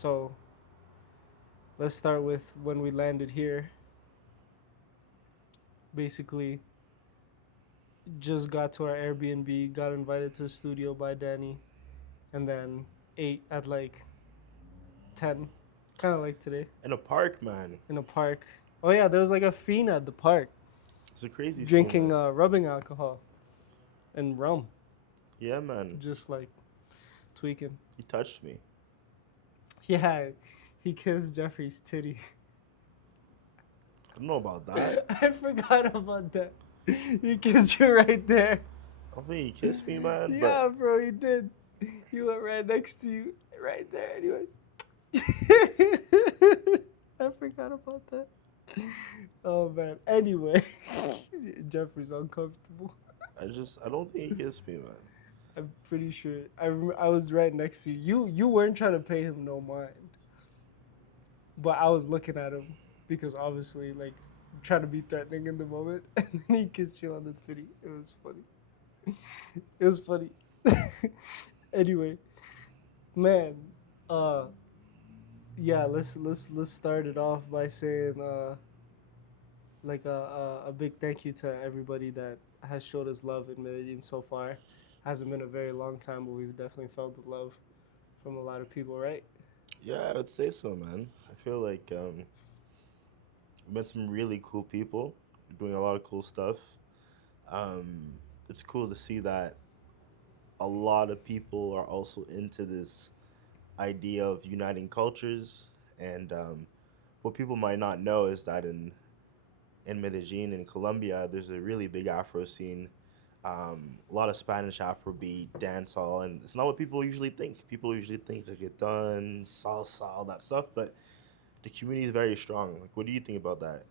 So let's start with when we landed here. Basically, just got to our Airbnb, got invited to the studio by Danny, and then ate at like 10, kind of like today, In a park, man. in a park. Oh yeah, there was like a fiend at the park It's a crazy feeling, drinking man. rubbing alcohol and rum, Yeah, man. just like tweaking. He touched me. Yeah, he kissed Jeffrey's titty. I don't know about that. I forgot about that. He kissed you right there. I don't think he kissed me, man. But Yeah, bro, he did. He went right next to you, right there, and he went. I forgot about that. Oh man. Anyway, Jeffrey's uncomfortable. I don't think he kissed me, man. I'm pretty sure. I was right next to you. You weren't trying to pay him no mind, but I was looking at him because obviously, like, trying to be threatening in the moment, and then he kissed you on the titty. It was funny. It was funny. Anyway, man. Uh, yeah. Let's start it off by saying like a big thank you to everybody that has showed us love in Medellin so far. Hasn't been a very long time, but we've definitely felt the love from a lot of people, right? Yeah, I would say so, man. I feel like we met some really cool people doing a lot of cool stuff. Um, it's cool to see that a lot of people are also into this idea of uniting cultures. And what people might not know is that in Medellin, in Colombia, there's a really big Afro scene. A lot of Spanish Afrobeat, dancehall, and it's not what people usually think. People usually think reggaeton, salsa, all that stuff, but the community is very strong. Like, what do you think about that?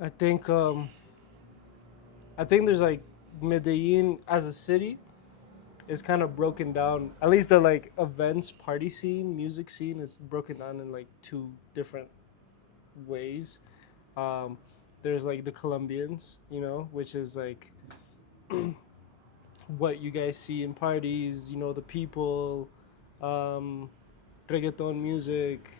I think I think there's like Medellin as a city is kind of broken down. At least the like events, party scene, music scene is broken down in like two different ways. Um, there's like the Colombians, which is like what you guys see in parties, the people, um, reggaeton music,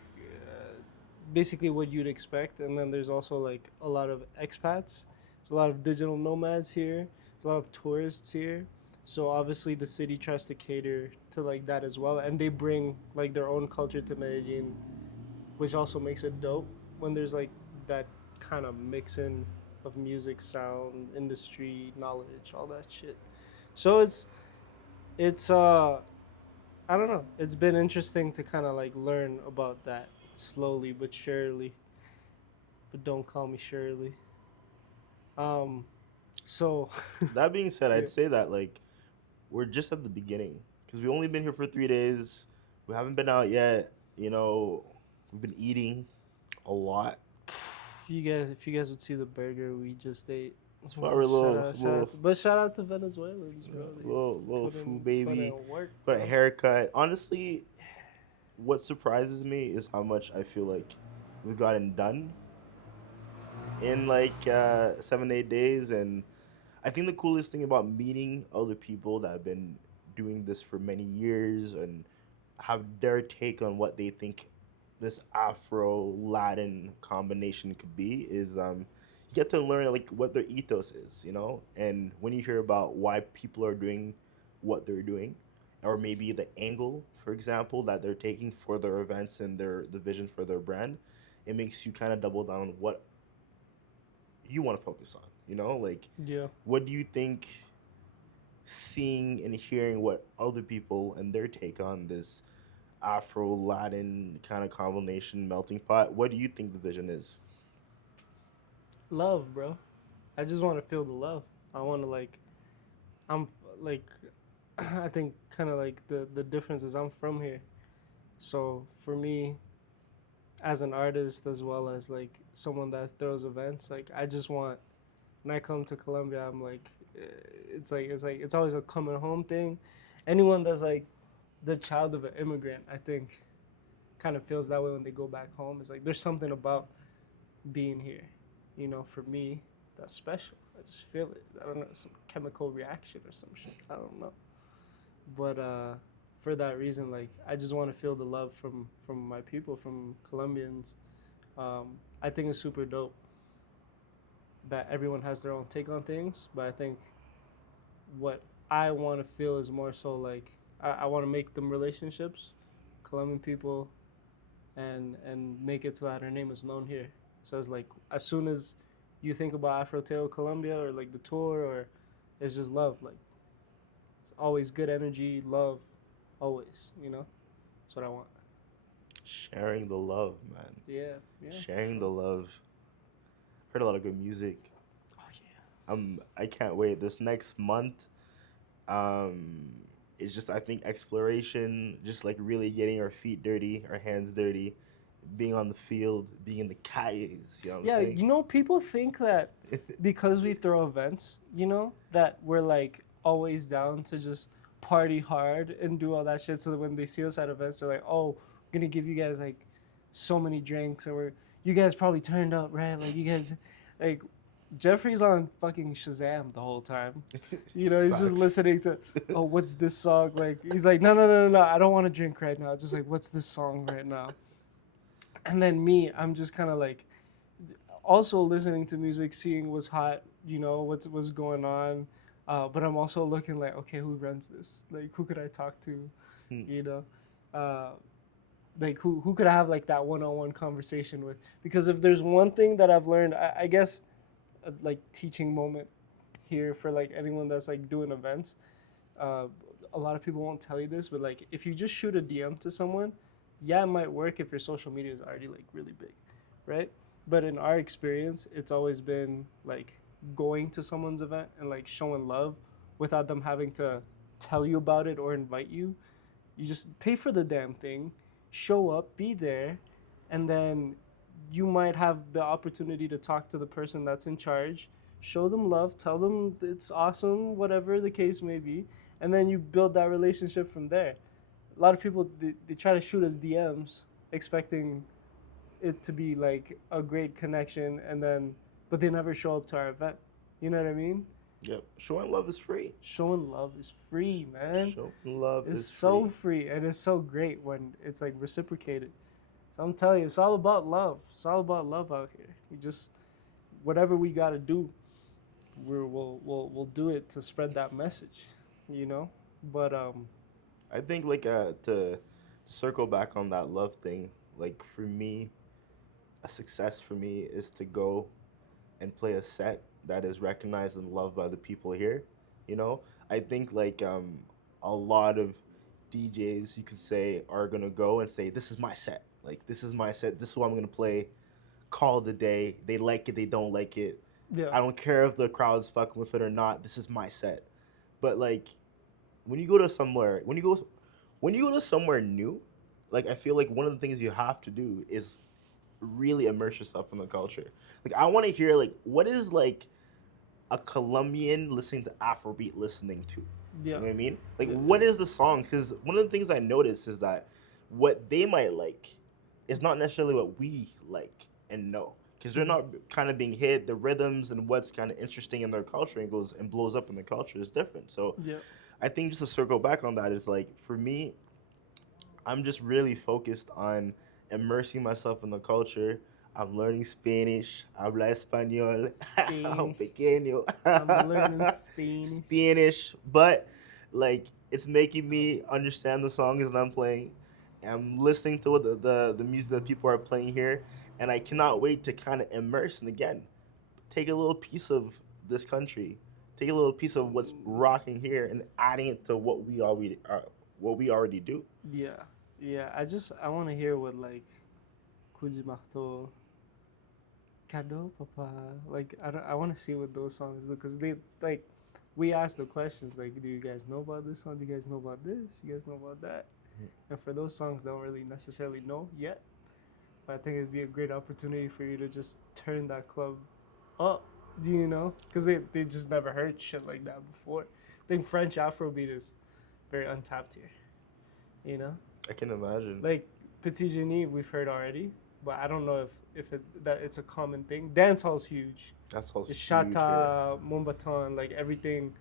basically what you'd expect. And then there's also like a lot of expats. There's a lot of digital nomads here. There's a lot of tourists here. So obviously the city tries to cater to like that as well, and they bring like their own culture to Medellin, which also makes it dope when there's like that kind of mixing of music, sound, industry, knowledge, all that shit. So it's I don't know. It's been interesting to kind of like learn about that slowly but surely. But don't call me Shirley. Um, so That being said, yeah, I'd say that like we're just at the beginning because we've only been here for 3 days. We haven't been out yet. You know, we've been eating a lot. if you guys would see the burger we just ate. It's about our Shout out to Venezuelans, bro. They just little food put baby. in work, Got a bro. haircut. Honestly, what surprises me is how much I feel like we've gotten done in like 7 8 days. And I think the coolest thing about meeting other people that have been doing this for many years and have their take on what they think this Afro Latin combination could be is you get to learn like what their ethos is, you know. And when you hear about why people are doing what they're doing, or maybe the angle, for example, that they're taking for their events and their the vision for their brand, it makes you kind of double down on what you want to focus on. You know, like Yeah. what do you think? Seeing and hearing what other people and their take on this Afro Latin kind of combination melting pot. What do you think the vision is? Love, bro. I just want to feel the love. I want to I'm like, I think kind of like the difference is I'm from here. So for me, as an artist as well as like someone that throws events, like I just want when I come to Colombia, I'm like, it's always a coming home thing. Anyone that's like the child of an immigrant, I think, kind of feels that way when they go back home. It's like there's something about being here, for me, that's special. I just feel it. I don't know, some chemical reaction or some shit. I don't know. But for that reason. Like I just want to feel the love from my people, from Colombians. I think it's super dope that everyone has their own take on things, but I think what I want to feel is more so like I want to make them relationships, Colombian people, and make it so that her name is known here. So it's like as soon as you think about Afroteo Colombia or like the tour or it's just love, like it's always good energy, love, always. That's what I want. Sharing the love, man. Yeah, yeah, for Sharing sure. the love. Heard a lot of good music. Oh yeah. I can't wait. This next month, um, it's just I think exploration, just like really getting our feet dirty, our hands dirty, being on the field, being in the calles. You know what I'm Yeah, saying? people think that because we throw events, that we're like always down to just party hard and do all that shit. So that when they see us at events, they're like, "Oh, we're gonna give you guys like so many drinks, and you guys probably turned up, right? Like you guys, like Jeffrey's on fucking Shazam the whole time. He's just Facts. listening to, oh, what's this song? Like he's like, no, no, no, no, no, I don't want to drink right now. Just like, what's this song right now? And then me, I'm just kind of like also listening to music, seeing what's hot, what's going on. But I'm also looking like, okay, who runs this? Like, who could I talk to? You know, uh, like who could I have like that one-on-one conversation with? Because if there's one thing that I've learned, I guess, like teaching moment here for like anyone that's like doing events. Uh, a lot of people won't tell you this, but like if you just shoot a DM to someone, yeah, it might work if your social media is already like really big, right? But in our experience, it's always been like going to someone's event and like showing love without them having to tell you about it or invite you. You just pay for the damn thing, show up, be there, and then you might have the opportunity to talk to the person that's in charge, show them love, tell them it's awesome, whatever the case may be, and then you build that relationship from there. A lot of people they try to shoot us DMs expecting it to be like a great connection, and then but they never show up to our event. You know what I mean? Yep. Showing love is free. Showing love is free, man. Showing love It's is so free. free and it's so great when it's like reciprocated. So I'm telling you, it's all about love. It's all about love out here. We just whatever we got to do, we'll do it to spread that message, you know. But I think like to circle back on that love thing, like for me, a success for me is to go and play a set that is recognized and loved by the people here. You know, I think like a lot of DJs you could say are gonna go and say, "This is my set. Like this is my set. This is what I'm gonna play. Call it a day. They like it. They don't like it. yeah, I don't care if the crowd's fucking with it or not. This is my set." But like when you go to somewhere, when you go to somewhere new, like I feel like one of the things you have to do is really immerse yourself in the culture. Like I want to hear like what is like a Colombian listening to Afrobeat listening to. You yeah, know what I mean? Like yeah, what is the song? Because one of the things I notice is that what they might like is not necessarily what we like and know. Because they're mm-hmm. not kind of being hit. The rhythms and what's kind of interesting in their culture and goes and blows up in the culture is different. So Yeah, I think just to circle back on that is like for me, I'm just really focused on immersing myself in the culture. I'm learning Spanish. Habla español. Spanish. Pequeño. I'm learning Spanish. Spanish. But like it's making me understand the songs that I'm playing. I'm listening to the music that people are playing here, and I cannot wait to kind of immerse and again take a little piece of this country, take a little piece of what's rocking here, and adding it to what we already do. Yeah, yeah. I want to hear what like Kujimakto, Kado Papa. Like I want to see what those songs do because they like we ask the questions like, do you guys know about this song? Do you guys know about this? You guys know about that? And for those songs, they don't really necessarily know yet. But I think it'd be a great opportunity for you to just turn that club up. Do you know? Because they just never heard shit like that before. I think French Afrobeat is very untapped here. You know, I can imagine. like Petit Genie, we've heard already, but I don't know if that it's a common thing. Dancehall's huge. That's also It's huge here. Shata, Mombaton, like everything.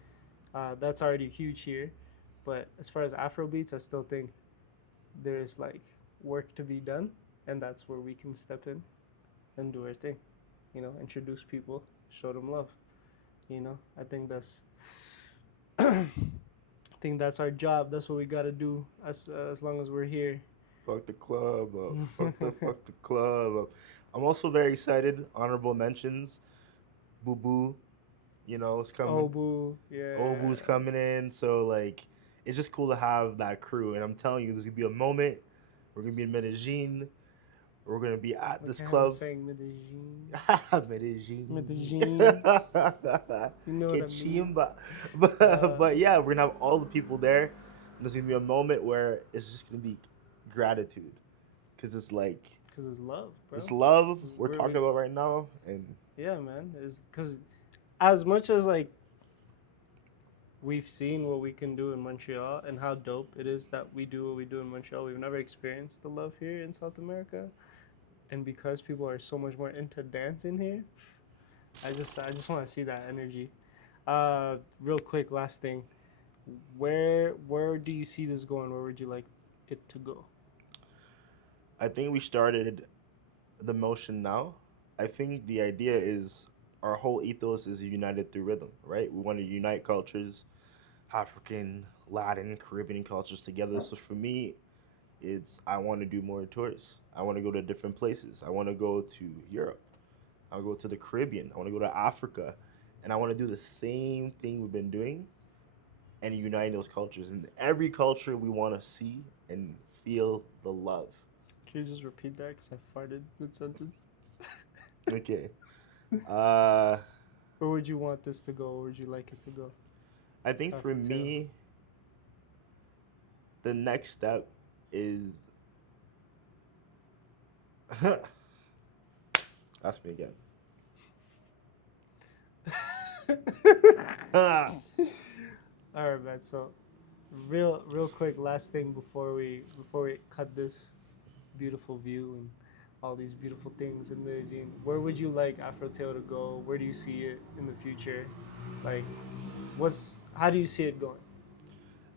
That's already huge here. But as far as Afro beats, I still think there's like work to be done, and that's where we can step in and do our thing. You know, introduce people, show them love. You know, I think that's I think that's our job. That's what we gotta do as long as we're here. Fuck the club up. Fuck the club up. I'm also very excited. Honorable mentions. Boo Boo, it's coming. Obu, yeah. Obu's coming in. So like it's just cool to have that crew. And I'm telling you, there's gonna be a moment. We're gonna be in Medellin. We're gonna be at I this can't help club. saying Medellin. Medellin. Medellin. You know what Que I mean? chimba. Uh, But yeah, we're gonna have all the people there. And there's gonna be a moment where it's just gonna be gratitude. Cause it's like Cause it's love, bro. it's love 'Cause we're talking about right now. And yeah, man. It's because as much as like we've seen what we can do in Montreal and how dope it is that we do what we do in Montreal, we've never experienced the love here in South America. And because people are so much more into dancing here, I just want to see that energy. Real quick, last thing. Where do you see this going? Where would you like it to go? I think we started the motion now. I think the idea is our whole ethos is united through rhythm, right? We want to unite cultures, African, Latin, Caribbean cultures together. So for me, it's I want to do more tours. I want to go to different places. I want to go to Europe. I want to go to the Caribbean. I want to go to Africa. And I want to do the same thing we've been doing and unite those cultures. And every culture we want to see and feel the love. Can you just repeat that? Because I farted mid sentence. Okay. Uh, Where would you want this to go? Where would you like it to go? I think for Afro Tail. me, the next step is. Ask me again. All right, man. So, real quick, last thing before we cut this beautiful view and all these beautiful things in Medellin. Where would you like Afro Tail to go? Where do you see it in the future? Like, how do you see it going?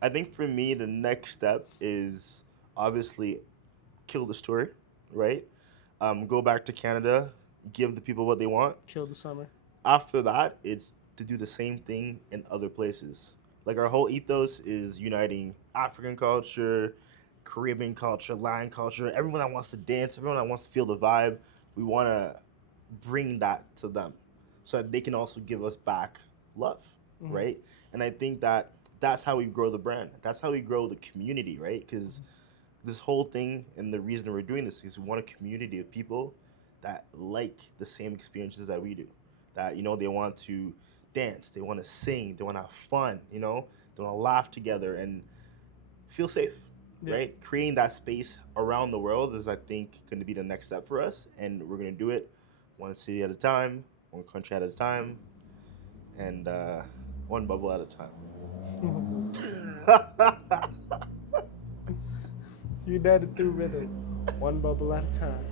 I think for me, the next step is obviously kill the story, right? Go back to Canada, give the people what they want. Kill the summer. After that, it's to do the same thing in other places. Like our whole ethos is uniting African culture, Caribbean culture, Latin culture, everyone that wants to dance, everyone that wants to feel the vibe. We want to bring that to them so that they can also give us back love, Mm-hmm. right? And I think that that's how we grow the brand. That's how we grow the community, right? Because this whole thing and the reason we're doing this is we want a community of people that like the same experiences that we do. That they want to dance, they want to sing, they want to have fun, they want to laugh together and feel safe, Yeah. right? Creating that space around the world is, I think, going to be the next step for us, and we're going to do it one city at a time, one country at a time, and one bubble at a time. United through rhythm, one bubble at a time.